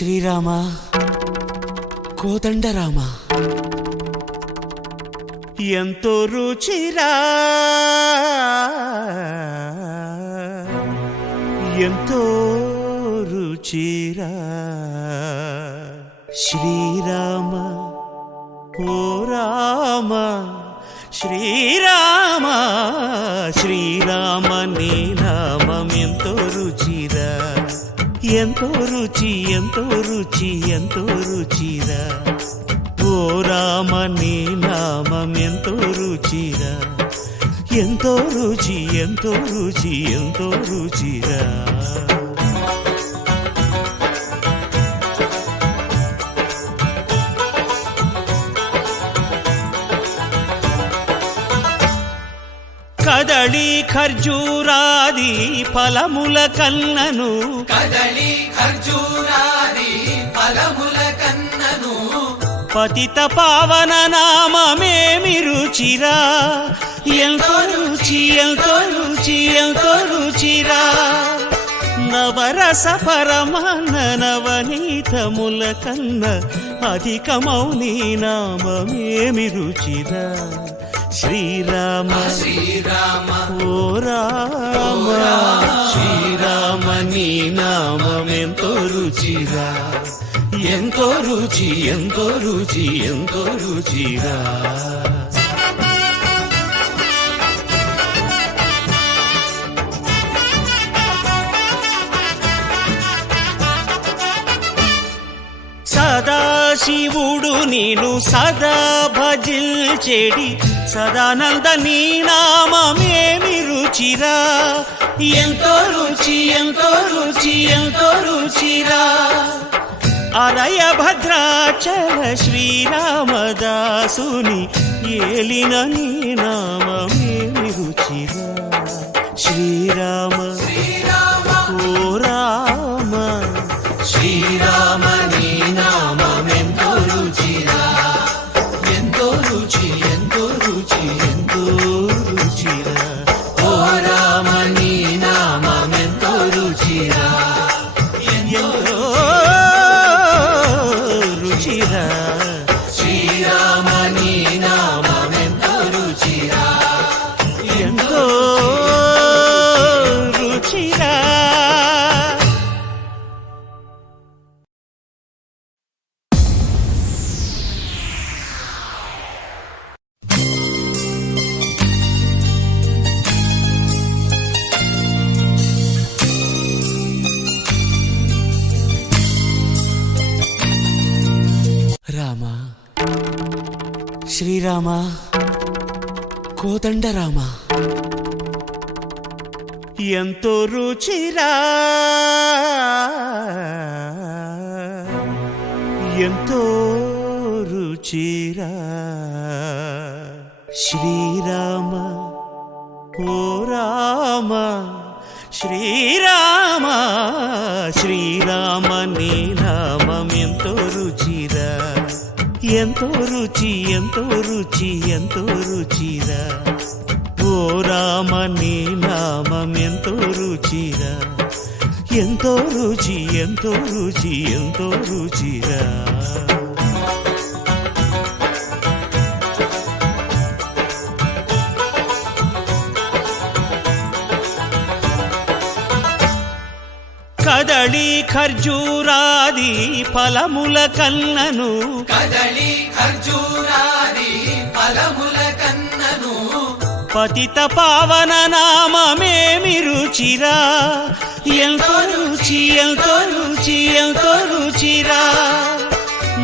శ్రీరామ కోదండరామ ఎంతో రుచిరా ఎంతో రుచిరా శ్రీరామ ఓ రామ శ్రీరామ శ్రీరామ నీ నామం ఎంతో రుచిరా ఎంతో రుచి ఎంతో రుచి ఎంతో రుచిరా ఓ రామ నీ నామం ఎంతో రుచిరా ఎంతో రుచి ఎంతో రుచి ఎంతో రుచిరా కదళి ఖర్జూరాది ఫలముల కన్నను కదళి ఖర్జూరాది ఫలముల కన్నను పతిత పావన నామమేమి రుచిరా ఎంతో రుచి ఎంతో రుచి ఎంతో రుచిరా నవరస పరమాన్న నవనీతముల కన్న అధికమౌని నామమేమి రుచిరా శ్రీరామ శ్రీరామ ఓ రామ శ్రీరామ నీ నామం ఎంతో రుచిరా ఎంతో రుచి ఎంతో రుచి ఎంతో రుచిరా సదాశివుడు నేను సదా భజిల్చెడి సదానంద నీ నామమేమి రుచిరా ఎంతో రుచి ఎంతో రుచి ఎంతో రుచిరా అరయ భద్రాచల శ్రీరామదాసుని ఏలిన నీ నామమేమి రుచిరా శ్రీరామ ఓ రామ శ్రీరామ నీ నామం ఎంతో రుచిరా ఎంతో రుచి ఎంతో రుచి ఎంతో రుచిరా ఓ రామ నీ నామం ఎంతో రుచిరా ఎంతో రుచిరా శ్రీరామ నీ నామం ఎంతో రుచిరా ఎంతో రుచిరా రామ శ్రీరామ కోదండరామ ఎంతో రుచిరా ఎంతో రుచిరా శ్రీరామ ఓ రామ శ్రీరామ శ్రీరామ నీ నామం ఎంతో రుచిరా ఎంతో రుచి ఎంతో రుచి ఎంతో రుచిరా ఓ రామ నీ నామం ఎంతో రుచిరా ఎంతో రుచి ఎంతో రుచి ఎంతో రుచిరా కదళి ఖర్జూరాది ఫలముల కన్నను కదళి ఖర్జూరాది ఫలముల కన్నను పతిత పావన నామమేమి రుచిరా ఎంతో రుచి ఎంతో రుచి ఎంతో రుచిరా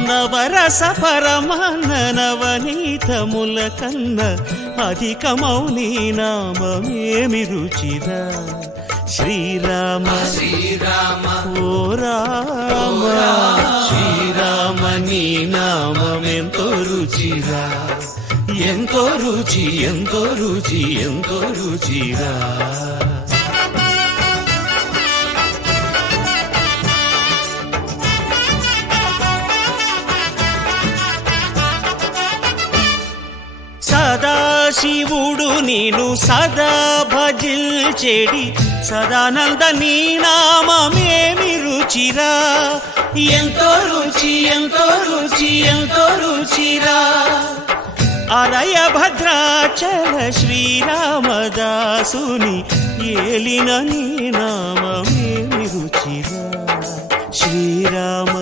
నవరస పరమాన్న నవనీతముల కన్న అధికమౌని నామమేమి రుచిరా శ్రీరామ శ్రీరామ ఓ రామ శ్రీరామ నీ నామం ఎంతో రుచిరా ఎంతో రుచి ఎంతో రుచి ఎంతో రుచిరా సదాశివుడు నేను సదా భజిల్చెడి సదానంద నీ నామమేమి రుచిరా, ఎంతో రుచి ఎంతో రుచి ఎంతో రుచిరా. అరయ భద్రాచల శ్రీరామదాసుని ఏలిన నీ నామమేమి రుచిరా. శ్రీరామ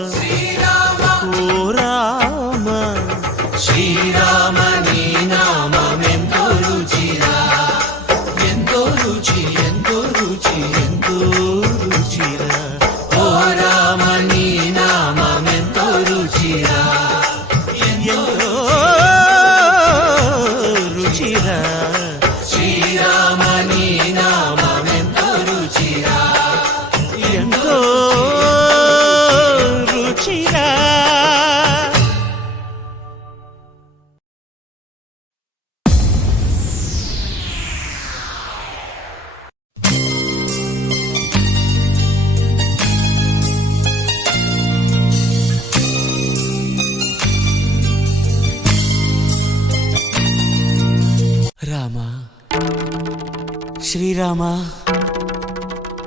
ఓ రామ, శ్రీరామ నీ నామమెంతో రుచిరా, ఎంతో రుచి ఎంతో రుచి ఎంతో రుచిరా. ఓ రామ నీ నామమెంతో రుచిరా, ఎంతో రుచిరా. శ్రీరామ నీ నామమెంతో రుచిరా, ఎంతో రుచిరా. రామ శ్రీరామ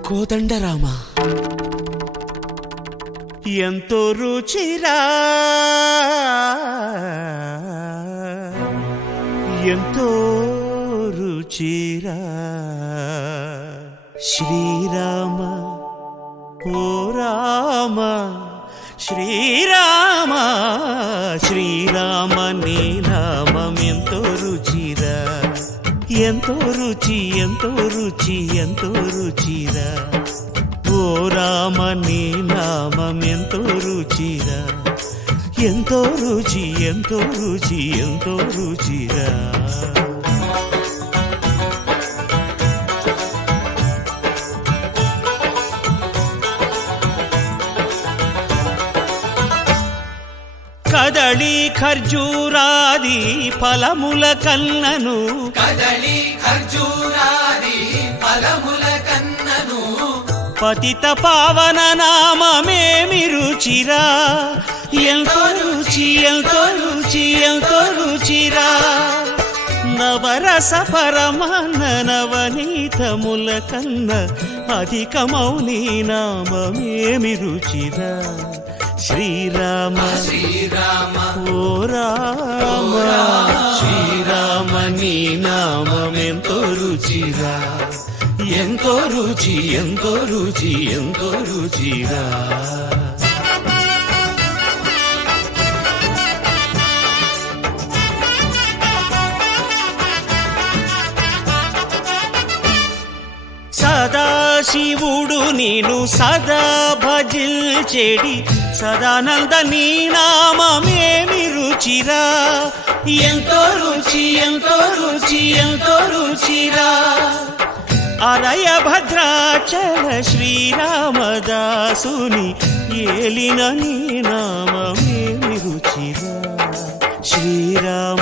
కోదండ రామ, ఎంతో రుచిరా ఎంతో రుచిరా. శ్రీరామ ఓ రామ, శ్రీరామ శ్రీరామ నీ నామం ఎంతో రుచిరా, ఎంతో రుచి ఎంతో రుచి ఎంతో రుచిరా. ఓ రామ నీ నామం ఎంతో రుచిరా, ఎంతో రుచి ఎంతో రుచి ఎంతో రుచిరా. కదళి ఖర్జూరాది ఫలముల కన్నను, కదళి ఖర్జూరాది ఫలముల కన్నను, పతిత పావన నామమేమి రుచిరా, ఎంతో రుచి ఎంతో రుచి ఎంతో రుచిరా. నవరస పరమాన్న నవనీతముల కన్న అధికమౌ నీ నామమేమి రుచిరా. శ్రీరామ శ్రీరామ ఓ రామ, శ్రీరామ నీ నామమెంతో రుచిరా, ఎంతో రుచి ఎంతో రుచి ఎంతో రుచిరా. సదాశివుడు నేను సదా భజిల్చెడి సదానంద నీ నామమేమి రుచిరా, ఎంతో రుచి ఎంతో రుచి ఎంతో రుచిరా. అరయ భద్రాచల శ్రీరామదాసుని ఏలిన నీ నామమేమి రుచిరా. శ్రీరామ